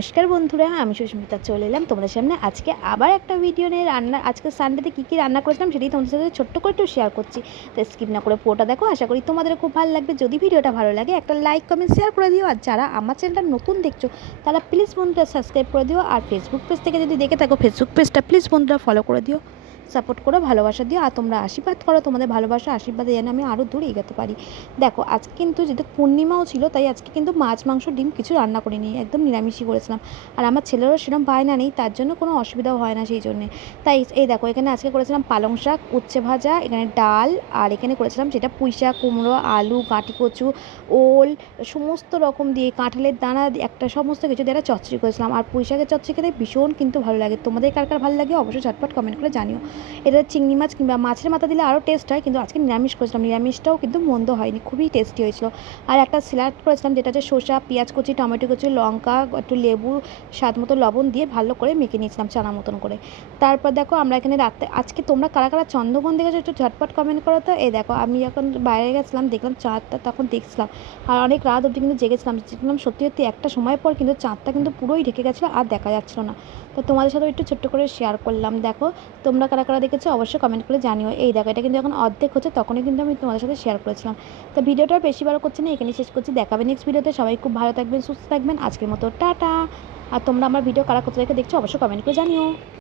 নমস্কার বন্ধুরা, আমি সুস্মিতা চলে এলাম তোমাদের সামনে আজকে আবার একটা ভিডিও নিয়ে। আজকে সানডেতে কী রান্না করেছিলাম সেটাই তোমাদের সাথে ছোট্ট করে একটু শেয়ার করছি। তো স্কিপ না করে পুরোটা দেখো, আশা করি তোমাদের খুব ভালো লাগবে। যদি ভিডিওটা ভালো লাগে একটা লাইক কমেন্ট শেয়ার করে দিও। আর যারা আমার চ্যানেলটা নতুন দেখছো তারা প্লিজ বন্ধুরা সাবস্ক্রাইব করে দিও। আর ফেসবুক পেজ থেকে যদি দেখে থাকো ফেসবুক পেজটা প্লিজ বন্ধুরা ফলো করে দিও, সাপোর্ট করো, ভালোবাসা দিও। আর তোমরা আশীর্বাদ করো, তোমাদের ভালোবাসা আশীর্বাদে যেন আমি আরও দূর এগোতে পারি। দেখো আজকে কিন্তু যেহেতু পূর্ণিমাও ছিল তাই আজকে কিন্তু মাছ মাংস ডিম কিছু রান্না করিনি, একদম নিরামিষই করেছিলাম। আর আমার ছেলেরও সেরকম বায়না নেই, তার জন্য কোনো অসুবিধাও হয় না সেই জন্যে। তাই এই দেখো এখানে আজকে করেছিলাম পালং শাক, উচ্ছে ভাজা, এখানে ডাল, আর এখানে করেছিলাম সেটা পুঁই শাক, কুমড়ো, আলু, গাঁটি কচু, ওল, সমস্ত রকম দিয়ে কাঁঠালের দানা একটা সমস্ত কিছু দিয়ে একটা চচ্চড়ি করেছিলাম। আর পুঁই শাকের চচ্চড়ি খেতে ভীষণ কিন্তু ভালো লাগে। তোমাদের কার কার ভালো লাগে অবশ্যই ঝটপট কমেন্ট করে জানিও। এটা চিংড়ি মাছ কিংবা মাছের মাথা দিলে আরও টেস্ট হয়, কিন্তু আজকে নিরামিষ করেছিলাম, নিরামিষটাও কিন্তু মন্দ হয়নি, খুবই টেস্টি হয়েছিল। আর একটা স্যালাড করেছিলাম যেটা হচ্ছে শসা, পেঁয়াজ কুচি, টমেটো কুচি, লঙ্কা, একটু লেবু, স্বাদ মতো লবণ দিয়ে ভালো করে মেখে নিয়েছিলাম চানা মতন করে। তারপর দেখো আমরা এখানে রাতে আজকে তোমরা কারা কারা চন্দ্রগ্রহণ দেখেছো একটু ঝটপট কমেন্ট করো তো। এই দেখো আমি যখন বাইরে গেছিলাম দেখলাম চাঁদটা, তখন দেখছিলাম আর অনেক রাত অবধি কিন্তু জেগেছিলাম। দেখলাম সত্যি সত্যি একটা সময় পর কিন্তু চাঁদটা কিন্তু পুরোই ঢেকে গেছিলো আর দেখা যাচ্ছিলো না। তো তোমাদের সাথে একটু ছোট্ট করে শেয়ার করলাম। দেখো তোমরা কারা কারা দেখেছো অবশ্যই কমেন্ট করে জানিও। এই দেখো এটা কিন্তু যখন অর্ধেক হচ্ছে তখনই কিন্তু আমি তোমাদের সাথে শেয়ার করেছিলাম। তো ভিডিওটা বেশি বড় করছি না, এখানে শেষ করছি। দেখাবে নেক্সট ভিডিওতে। সবাই খুব ভালো থাকবেন, সুস্থ থাকবেন। আজকের মতো টাটা। আর তোমরা আমার ভিডিও কারা কোথা থেকে দেখছো অবশ্যই কমেন্ট করে জানিও।